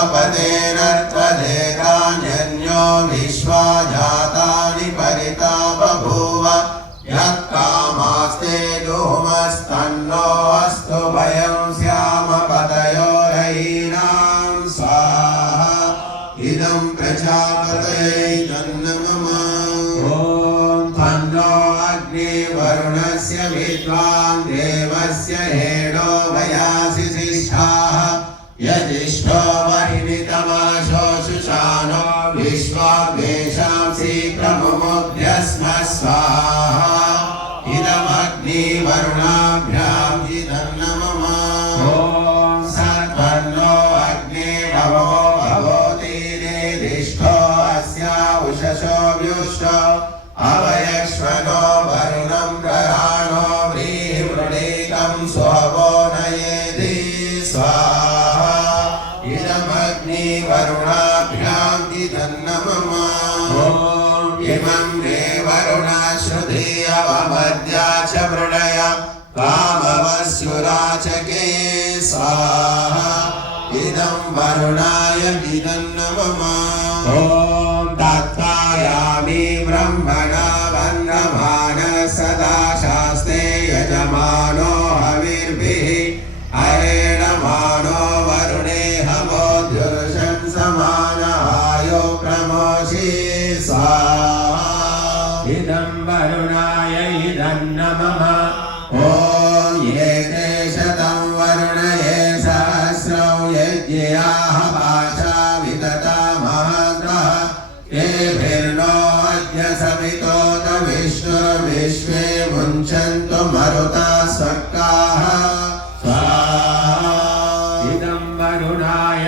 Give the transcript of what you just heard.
प्रजापतेन त्वदेतान्यन्यो विश्वा जातानि परिता बभूव यत्कामास्ते धूमस्तन्नो अस्तु वयं स्याम पतयोरयीनां स्वाहा इदं प्रजापतये तन्नमः ॐ तन्नो अग्निवरुणस्य विद्वान् देवस्य हेडो वयासि शिष्ठाः यजिष्ठो वह्नितमाशो शुशानो विश्वाद्वेषांसि प्रमुमुभ्यस्म स्वाहा इदमग्निवरुणाभ्यां इदन्नमः ॐ सत्पन्नो अग्निभवो भवोतीरेदिष्ठो अस्या उषसो व्युष्टो अवयक्ष्वनो वरुणं प्रहाणो व्रीहिवृणीकं सोमो नयेति स्वाहा इदमग्निवरुणाभ्याम् इदन्नमः ॐ इमं मे वरुणश्रुधीयवमद्या च मृडय कामवस्युराचके स्वाहा इदं वरुणाय इदन्नमः ॐ तत्त्वायामि ब्रह्मणा वन्दमानः सदा शास्ते यजमानो हविर्भिः हरेण मानो वरुणे हवोद्युषं समानायो प्रमोषि स्वाहा इदं वरुणाय इदन्नमः ॐ ये ते शतं वरुणये सहस्रं यज्ञाः वाचा विदता महाग्रह तेभिर्नो अद्य सवितोत विश्वे मुञ्चन्तु मरुता स्वर्गाः स्वाहा इदं वरुणाय